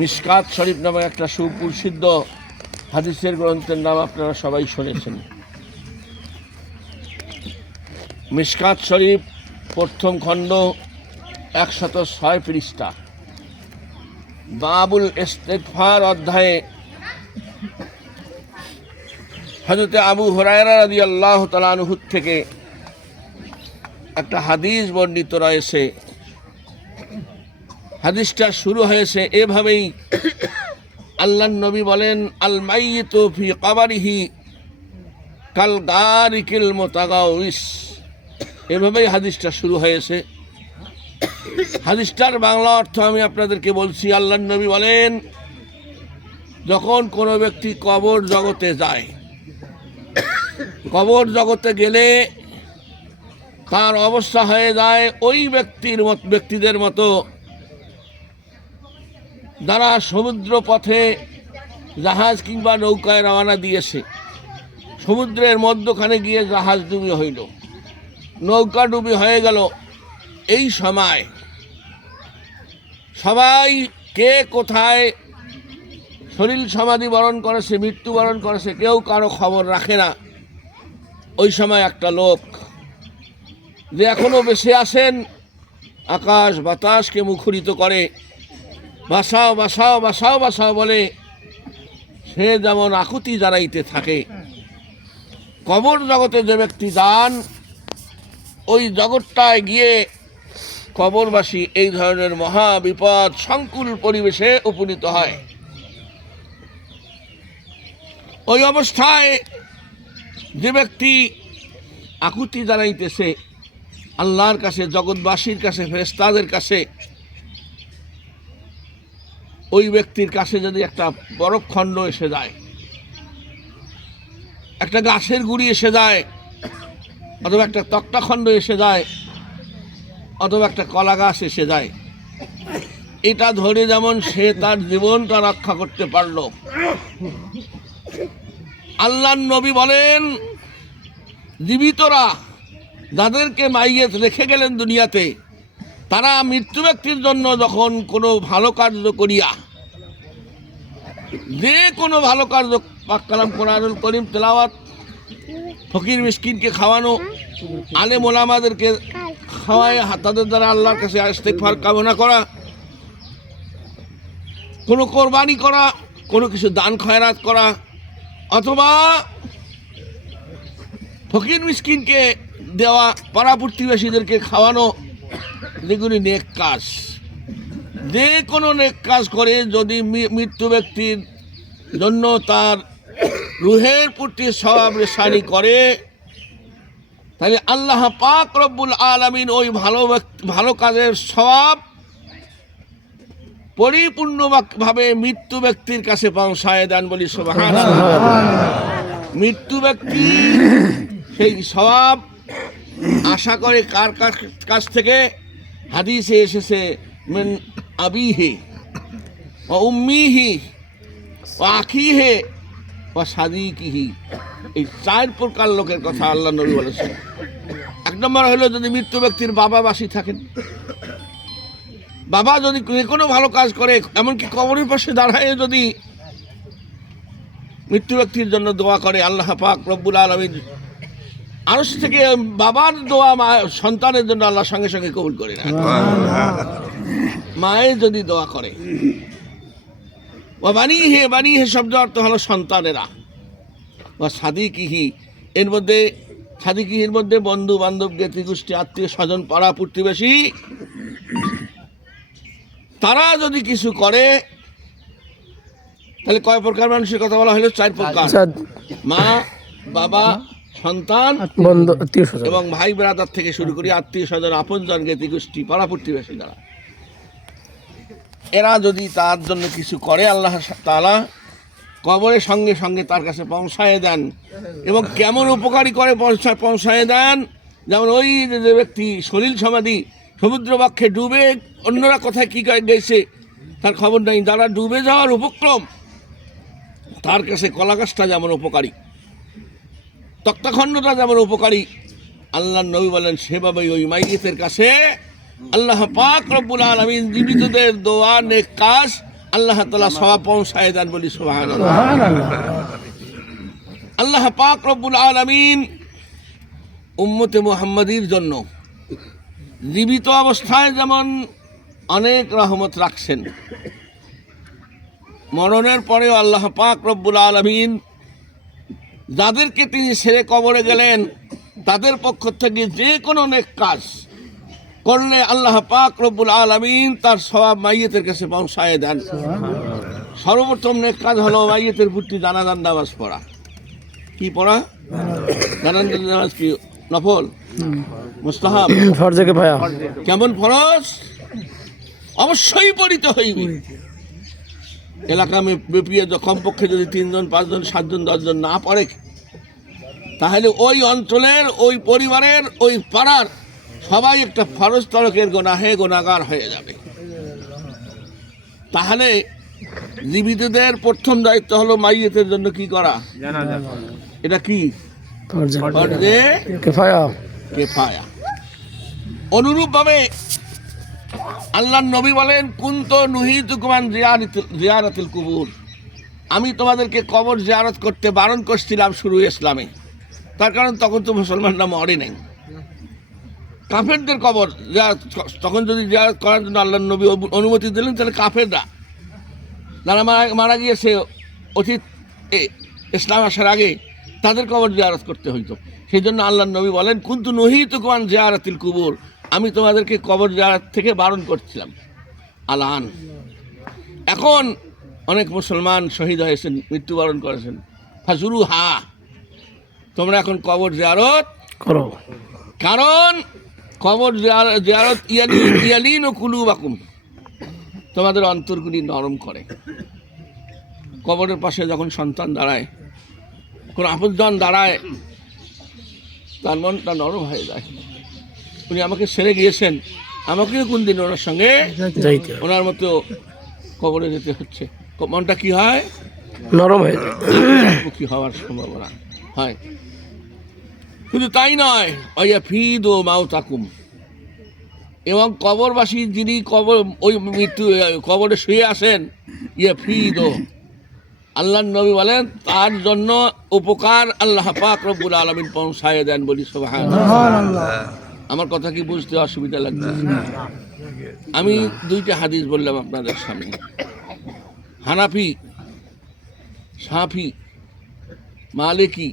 মিশকাত শরীফ নামে একটা সুপ্রসিদ্ধ হাদিসের গ্রন্থের নাম আপনারা সবাই শুনেছেন। মিশকাত শরীফ প্রথম খণ্ড 106 পৃষ্ঠা, বাবুল ইস্তিগফার অধ্যায়ে হযরত আবু হুরায়রা রাদিয়াল্লাহু তাআলা আনহু থেকে একটা হাদিস বর্ণিত রয়েছে। হাদিসটা শুরু হয়েছে এভাবেই, আল্লাহর নবী বলেন, আল মাইয়িতু ফি কবরিহি কাল গারিকিল মুতাগাউইস। এভাবেই হাদিসটা শুরু হয়েছে। হাদিসটার বাংলা অর্থ আমি আপনাদেরকে বলছি। আল্লাহর নবী বলেন, যখন কোনো ব্যক্তি কবর জগতে যায়, কবর জগতে গেলে তার অবস্থা হয়ে যায় ওই ব্যক্তিদের মতো যারা সমুদ্র পথে জাহাজ কিংবা নৌকায় রওনা দিয়েছে। সমুদ্রের মধ্যখানে গিয়ে জাহাজ ডুবি হইল, নৌকা ডুবি হয়ে গেল। এই সময় সবাই কে কোথায় শরীর সমাধি বরণ করেছে, মৃত্যুবরণ করেছে, কেউ কারো খবর রাখে না। ওই সময় একটা লোক যে এখনো বেঁচে আছেন আকাশ বাতাসকে মুখরিত করে বাঁচাও বাঁচাও বাঁচাও বাঁচাও বলে, সে যেমন আকুতি জানাইতে থাকে। কবর জগতে যে ব্যক্তি যান, ওই জগৎটায় গিয়ে কবরবাসী এই ধরনের মহা বিপদ সংকুল পরিবেশে উপনীত হয়। ওই অবস্থায় যে ব্যক্তি আকুতি জানাইতেছে আল্লাহর কাছে, জগৎবাসীর কাছে, ফেরেশতাদের কাছে, ওই ব্যক্তির কাছে যদি একটা বরফখণ্ড এসে যায়, একটা গাছের গুঁড়ি এসে যায়, অথবা একটা তক্তাখণ্ড এসে যায়, অথবা একটা কলা গাছ এসে যায়, এটা ধরে যেমন সে তার জীবনটা রক্ষা করতে পারল। আল্লাহর নবী বলেন, জীবিতরা যাদেরকে মাইয়েত রেখে গেলেন দুনিয়াতে, তারা মৃত্যু ব্যক্তির জন্য যখন কোনো ভালো কার্য করিয়া, যে কোনো ভালো কার্য, পাক কালাম কোরআনুল কারীম তেলাওয়াত, ফকির মিসকিনকে খাওয়ানো, আলেম ওলামাদেরকে খাওয়ায় তাদের দ্বারা আল্লাহর কাছে ইস্তিগফার কামনা করা, কোনো কোরবানি করা, কোনো কিছু দান খয়রাত করা, অথবা ফকির মিসকিনকে দেওয়া, পাড়া প্রতিবেশীদেরকে খাওয়ানো, যেগুলি নেক কাজ। যে কোনো নেক কাজ করে যদি মৃত্যু ব্যক্তির জন্য তার রুহের প্রতি সওয়াব রেশানি করে, তাহলে আল্লাহ পাক রব্বুল আলামিন ওই ভালো কাজের সওয়াব পরিপূর্ণভাবে মৃত্যু ব্যক্তির কাছে পৌঁছায় দেন। বলি সুবহানাল্লাহ। মৃত্যু ব্যক্তি সেই সওয়াব আশা করে কার কাছ থেকে? হাদিসে এসেছে, মিন আবিহি ওয়া উম্মিহি ওয়া আখিহি ওয়া সাদিকিহি। এই 4 প্রকার লোকের কথা আল্লাহ নবী বলেছেন। 1 নম্বর হলো, যদি মৃত্যু ব্যক্তির বাবা বাসী থাকেন, বাবা যদি কোনো ভালো কাজ করে, এমনকি কবরের পাশে দাঁড়ায় যদি মৃত্যু ব্যক্তির জন্য দোয়া করে, আল্লাহ পাক রব্বুল আলামিন আরশ থেকে বাবার দোয়া সন্তানের জন্য আল্লাহ সঙ্গে সঙ্গে কবুল করে না। মায়ের যদি দোয়া করে, ও বানিয়ে বানিয়ে শব্দ অর্থ হলো সন্তানেরা, ও সাদিকিহি, এর মধ্যে সাদিকিহির মধ্যে বন্ধু বান্ধব, জ্ঞাতি গোষ্ঠী, আত্মীয় স্বজন, পাড়া প্রতিবেশী, তারা যদি কিছু করে, তাহলে কয় প্রকার মানুষের কথা বলা হলো? 4 প্রকার। মা, বাবা, সন্তান, বন্ধু, আত্মীয় স্বজন, এবং ভাই ব্রাদার থেকে শুরু করি আত্মীয় স্বজন, আপনজন, জ্ঞাতি গোষ্ঠী, পাড়া প্রতিবেশী, যারা এরা যদি তার জন্য কিছু করে, আল্লাহ তাআলা কবরের সঙ্গে সঙ্গে তার কাছে পৌঁছায় দেন। এবং কেমন উপকারী করে পৌঁছায় দেন? যেমন ওই যে ব্যক্তি সলিল সমাধি সমুদ্র বক্ষে ডুবে, অন্যরা কোথায় কী গেছে তার খবর নেই, যারা ডুবে যাওয়ার উপক্রম, তার কাছে কলা গাছটা যেমন উপকারী, তক্তাখণ্ডটা যেমন উপকারী, আল্লাহর নবী বলেন সেভাবেই ওই মাইয়িতের কাছে আল্লাহ পাক রব্বুল আলামিন জীবিতদের দোয়া, নেক কাজ আল্লাহ তাআলা সওয়াব পৌঁছায় দেন, বলি সুবহানাল্লাহ। আল্লাহ পাক রব্বুল আলামিন উম্মতে মুহাম্মাদীর জন্য জীবিত অবস্থায় যেমন অনেক রহমত রাখছেন, মরণের পরেও আল্লাহ পাক রব্বুল আলামিন যাদেরকে তিনি ছেড়ে কবরে গেলেন তাদের পক্ষ থেকে যে কোনো নেক কাজ করলে আল্লাহ পাক রব্বুল আলামিন তার সওয়াব মাইয়িতের কাছে পৌঁছায় দেন। সর্বপ্রথম নেক কাজ হলো মাইয়িতের প্রতি জানাজার নামাজ পড়া। কি পড়া? জানাজার নামাজ কি নফল, মুস্তাহাব, ফরজ কিফায়া? কেমন ফরজ? অবশ্যই পড়িতে হইবে। এলাকা ব্যাপিয়ে কমপক্ষে যদি 3 জন 5 জন 7 জন 10 জন না পড়ে, তাহলে ওই অঞ্চলের, ওই পরিবারের, ওই পাড়ার সবাই একটা ফরজ তরকের গুনাহগার হয়ে যাবে। তাহলে জীবিতদের প্রথম দায়িত্ব হলো মাইয়িতের জন্য কি করা? এটা কি? ফরজে কিফায়া। অনুরূপভাবে আল্লাহর নবী বলেন, কুনতু নুহিতুকুম আন জিয়ারাতিল কুবুর, আমি তোমাদেরকে কবর জিয়ারত করতে বারণ করছিলাম শুরু ইসলামে। তার কারণ তখন তো মুসলমানরা মরে নাই। কাফেরদের কবর তখন যদি জিয়ারত করার জন্য আল্লাহর নবী অনুমতি দিলেন, তাহলে কাফেররা যারা মারা গিয়েছে অতীত ইসলাম আসার আগে, তাদের কবর জিয়ারত করতে হইতো। সেই জন্য আল্লাহর নবী বলেন, কুনতু নুহিতুকুম আন জিয়ারাতিল কুবুর, আমি তোমাদেরকে কবর জিয়ারত থেকে বারণ করছিলাম। আলান এখন অনেক মুসলমান শহীদ হয়েছেন, মৃত্যুবরণ করেছেন। ফাজুরু হা, তোমরা এখন কবর জিয়ারত করো, কারণ কবর জিয়ারত ইয়ালিনু কুলুবাকুম, তোমাদের অন্তরগুলি নরম করে। কবরের পাশে যখন সন্তান দাঁড়ায়, কোন আপনজন দাঁড়ায়, তার মনটা নরম হয়ে যায়। উনি আমাকে ছেড়ে গিয়েছেন, আমাকেও কোন দিন ওনার সঙ্গে ওনার মতো কবরে যেতে হচ্ছে। মনটা কি হয়? নরম হয়ে যায়, মুখী হওয়ার সম্ভাবনা হয়। শুধু তাই নয়, ওয়ায়াফিদু মাউতাকুম, এবং কবরবাসী যিনি ওই মৃত্যু কবরে শুয়ে আসেন, ইয়াফিদু, আল্লাহর নবী বলেন তার জন্য উপকার আল্লাহ পাক রব্বুল আলামিন পৌঁছায় দেন, বলি সুবহানাল্লাহ। আমার কথা কি বুঝতে অসুবিধা লাগছে? আমি 2টা হাদিস বললাম আপনাদের সামনে। হানাফি, শাফি, মালিকি,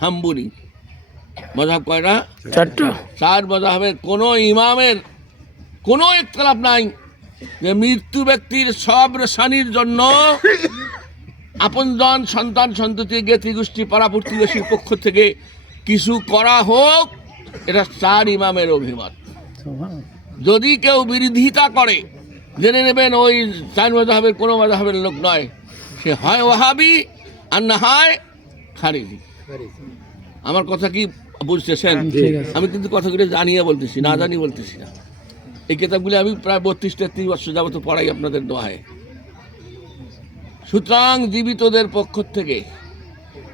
হাম্বলি মাযহাব কয়টা? 4টা। 4 মাযহাবের কোনো ইমামের কোনো ইখতিলাফ নাই যে মৃত্যু ব্যক্তির সব রেশানির জন্য আপনজন, সন্তান, সন্ততি, জ্ঞাতি গোষ্ঠী, পাড়া প্রতিবেশীর পক্ষ থেকে কিছু করা হোক, এটা 4 ইমামের অভিমত। যদি কেউ বিরোধিতা করে, জেনে নেবেন ওই 4 মাযহাবের কোনো মাযহাবের লোক নয়, সে হয় ওয়াহাবি আর না হয় খারিজি। আমার কথা কি বুঝতেছেন? আমি কিন্তু কথাগুলো জানিয়ে বলতেছি, না জানি বলতেছি না। এই কিতাবগুলি আমি প্রায় 32-33 বছর যাবত পড়াই আপনাদের দোয়ায়। সুতরাং জীবিতদের পক্ষ থেকে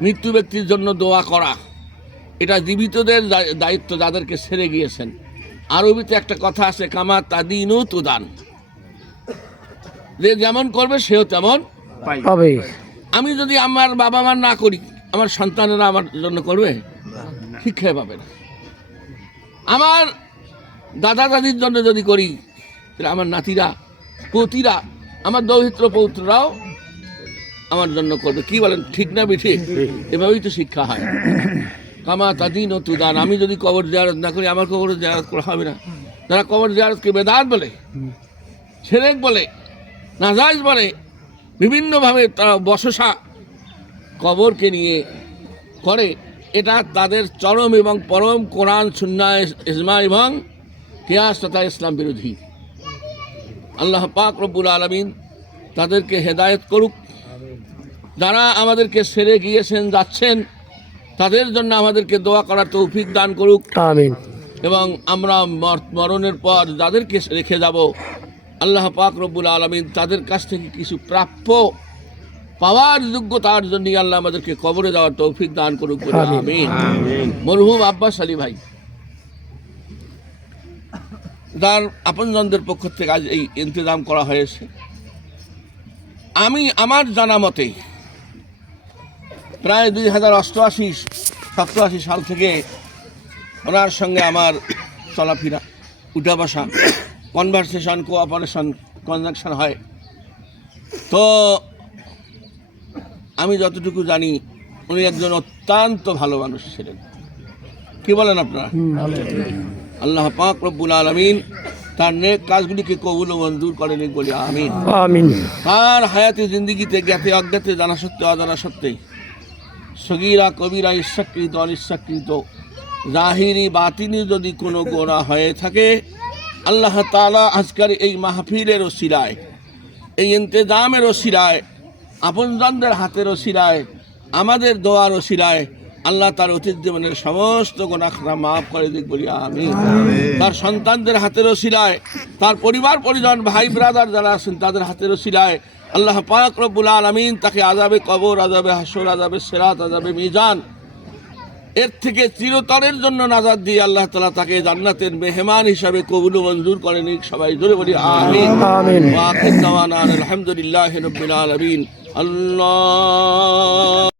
মৃত্যু ব্যক্তির জন্য দোয়া করা, এটা জীবিতদের দায়িত্ব, যাদেরকে ছেড়ে গিয়েছেন। আরবিতে একটা কথা আছে, কামা তাদিনু তুদান, যে যেমন করবে সেও তেমন পাবে। আমি যদি আমার বাবা মা না করি, আমার সন্তানেরা আমার জন্য করবে? শিক্ষায় পাবে না। আমার দাদা দাদির জন্য যদি করি, তাহলে আমার নাতিরা, পতিরা, আমার দৌহিত্র পৌত্ররাও আমার জন্য করবে। কি বলেন, ঠিক না বিঠিক? এভাবেই তো শিক্ষা হয়। কামা তাদিন ও তুদান, আমি যদি কবর জিয়ারত না করি, আমার কবর জিয়ারত করা হবে না। যারা কবর জিয়ারতকে বেদাত বলে, শিরক বলে, নাজায়েজ বলে, বিভিন্নভাবে তারা বসসা কবরকে নিয়ে করে, এটা তাদের চরম এবং পরম কোরআন, সুন্নাহ, ইজমা এবং কিয়াস তথা ইসলাম বিরোধী। আল্লাহ পাক রব্বুল আলামিন তাদেরকে হেদায়েত করুক। যারা আমাদেরকে ছেড়ে গিয়েছেন, যাচ্ছেন, তাদের জন্য আমাদেরকে দোয়া করার তৌফিক দান করুক, আমিন। এবং আমরা মরণের পর যাদেরকে রেখে যাব, আল্লাহ পাক রব্বুল আলামিন তাদের কাছ থেকে কিছু প্রাপ্য পাওয়ার যোগ্যতার জন্য আল্লাহ আমাদেরকে কবরে যাওয়ার তৌফিক দান করুক, আমিন। মরহুম আব্বাস আলী ভাই, যার আপনজনদের পক্ষ থেকে আজ এই ইন্তজাম করা হয়েছে, আমি আমার জানা মতে প্রায় 2088-87 সাল থেকে ওনার সঙ্গে আমার চলাফেরা, উঠা বসা, কনভারসেশন, কোঅপারেশন, ট্রানজাকশন হয়। তো আমি যতটুকু জানি উনি একজন অত্যন্ত ভালো মানুষ ছিলেন। কি বলেন আপনারা? আল্লাহ পাক রব্বুল আলামিন তার নেক কাজগুলিকে কবুল ও মঞ্জুর করেন বলি আমিন। আমিন। তার হায়াতে জিন্দিগিতে জ্ঞাতে অজ্ঞাতে, জানা সত্ত্বে অজানা সত্ত্বে, সগীরা কবিরা, ইচ্ছাকৃত অনিচ্ছাকৃত, জাহিরি বাতিনি যদি কোনো গোনা হয়ে থাকে, আল্লাহ তাআলা আজকের এই মাহফিলের ওসিলায়, এই ইন্তেজামের ওসিলায়, আপনজনদের হাতের ওসিলায়, আমাদের দোয়ার ওসিলায় আল্লাহ তার অতীত জীবনের সমস্ত গুনাহ মাফ করে দিক বলি আমিন। তার সন্তানদের হাতের ওসিলায়, তার পরিবার পরিজন, ভাই ব্রাদার যারা আছেন তাদের হাতের ওসিলায় আল্লাহ পাক রব্বুল আলামিন তাকে আযাবে কবর, আযাবে হাসর, আযাবে সিরাত, আযাবে মিজান এর থেকে চিরতরের জন্য নাজাত দিয়ে আল্লাহ তাআলা তাকে জান্নাতের মেহমান হিসাবে কবুল ও মঞ্জুর করেন। সবাই জোরে বলি আমিন। আমিন। ওয়া আখির দাওয়ানা আলহামদুলিল্লাহি রাব্বিল আলামিন। আল্লাহ